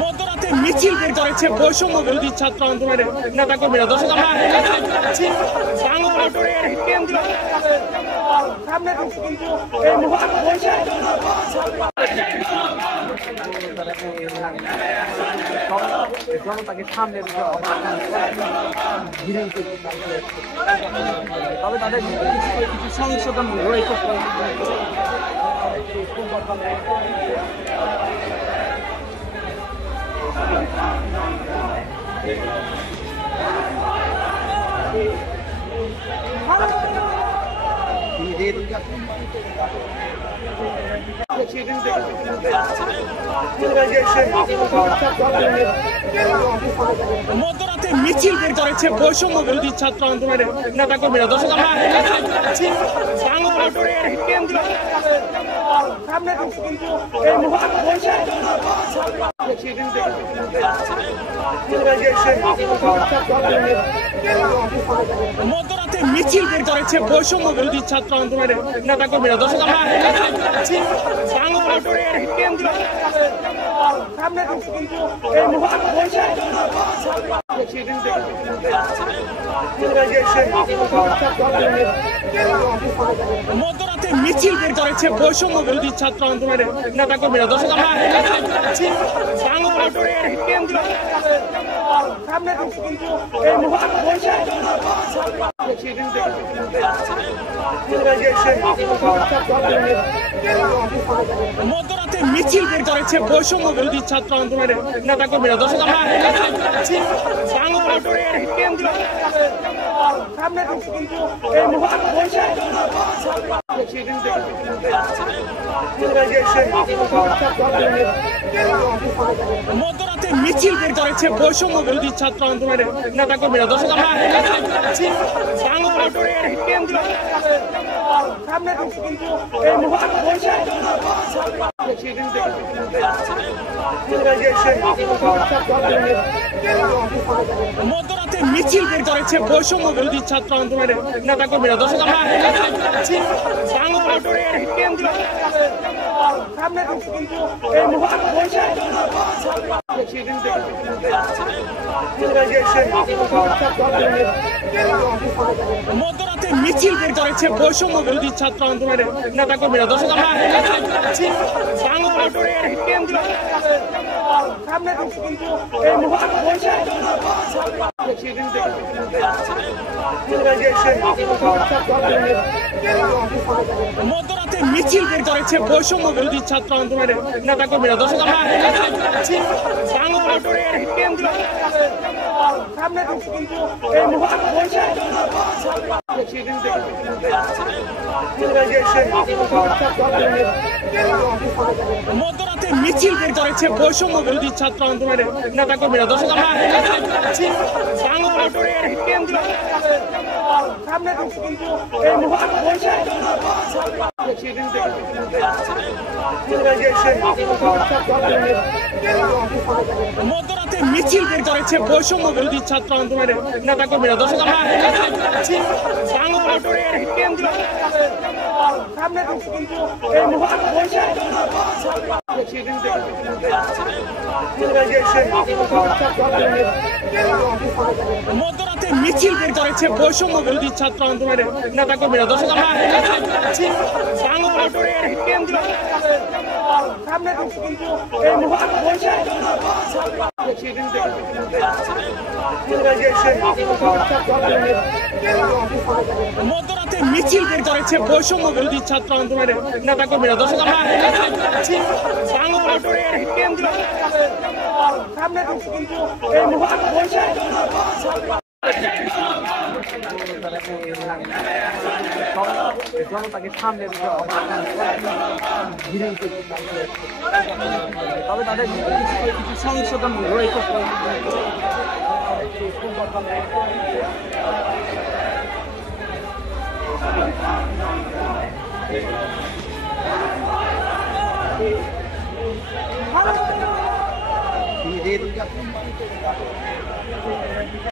মধ্যরাতে মিছিল বের করেছে বৈষম্য বিরোধী ছাত্র আন্দোলনের নেতাকর্মীরা। দর্শক, আমরা বাংলা মোটরের কেন্দ্রীয় সামনে কিন্তু এই মুহূর্তে জনতাকে সামনে তবে তাদের কিছু সংশোধন রয়েছে। মধ্যরাতে মিছিল বের করেছে বৈষম্য বিরোধী ছাত্র আন্দোলনের নেতাকর্মীরা। দর্শক, আমরা বাংলা মোটরের কেন্দ্রীয় সামনে কিন্তু এই মুহূর্তে মধ্যরাতে মিছিল বের করেছে বৈষম্য বিরোধী ছাত্র আন্দোলনের নেতাকর্মীরা। দর্শক, আমরা বাংলা মোটরের কেন্দ্রীয় সামনে কিন্তু এই মুহূর্তে মধ্যরাতে মিছিল বের করেছে বৈষম্য বিরোধী ছাত্র আন্দোলনের নেতাকর্মীরা। দর্শক, আমরা বাংলা মোটরের কেন্দ্রীয় সামনে কিন্তু এই মুহূর্তে মধ্যরাতে মিছিল বের করেছে বৈষম্য বিরোধী ছাত্র আন্দোলনের নেতাকর্মীরা। দর্শক, আমরা বাংলা মোটরের কেন্দ্রীয় সামনে কিন্তু এই মুহূর্তে মধ্যরাতে মিছিল বের করেছে বৈষম্য বিরোধী ছাত্র আন্দোলনের নেতাকর্মীরা। দর্শক, আমরা বাংলা মোটরের কেন্দ্রীয় সামনে কিন্তু এই মুহূর্তে মধ্যরাতে মিছিল বের করেছে বৈষম্য বিরোধী ছাত্র আন্দোলনের নেতাকর্মীরা। দর্শক, আমরা বাংলা মোটরের কেন্দ্রীয় সামনে কিন্তু এই মুহূর্তে মধ্যরাতে মিছিল বের করেছে বৈষম্য বিরোধী ছাত্র আন্দোলনের নেতাকর্মীরা। দর্শক, আমরা বাংলা মোটরের কেন্দ্রীয় সামনে কিন্তু এই মুহূর্তে মধ্যরাতে মিছিল বের করেছে বৈষম্য বিরোধী ছাত্র আন্দোলনের নেতাকর্মীরা। দর্শক, আমরা বাংলা মোটরের কেন্দ্রীয় সামনে কিন্তু এই মুহূর্তে মধ্যরাতে মিছিল বের করেছে বৈষম্য বিরোধী ছাত্র আন্দোলনের নেতাকর্মীরা। দর্শক, আমরা বাংলা মোটরের কেন্দ্রীয় সামনে কিন্তু এই মুহূর্তে মধ্যরাতে মিছিল বের করেছে বৈষম্য বিরোধী ছাত্র আন্দোলনের নেতাকর্মীরা। দর্শক, আমরা বাংলা মোটরের কেন্দ্রীয় সামনে কিন্তু এই মুহূর্তে মধ্যরাতে মিছিল বের করেছে বৈষম্য বিরোধী ছাত্র আন্দোলনের নেতাকর্মীরা। দর্শক, আমরা বাংলা মোটরের কেন্দ্রীয় সামনে কিন্তু এই মুহূর্তে মধ্যরাতে মিছিল বের করেছে বৈষম্য বিরোধী ছাত্র আন্দোলনের নেতাকর্মীরা। দর্শক, আমরা বাংলা মোটরের কেন্দ্রীয় সামনে কিন্তু এই মুহূর্তে জনতাকে সামনে তবে তাদের কিছু সংশোধন রয়েছে। দিয়ে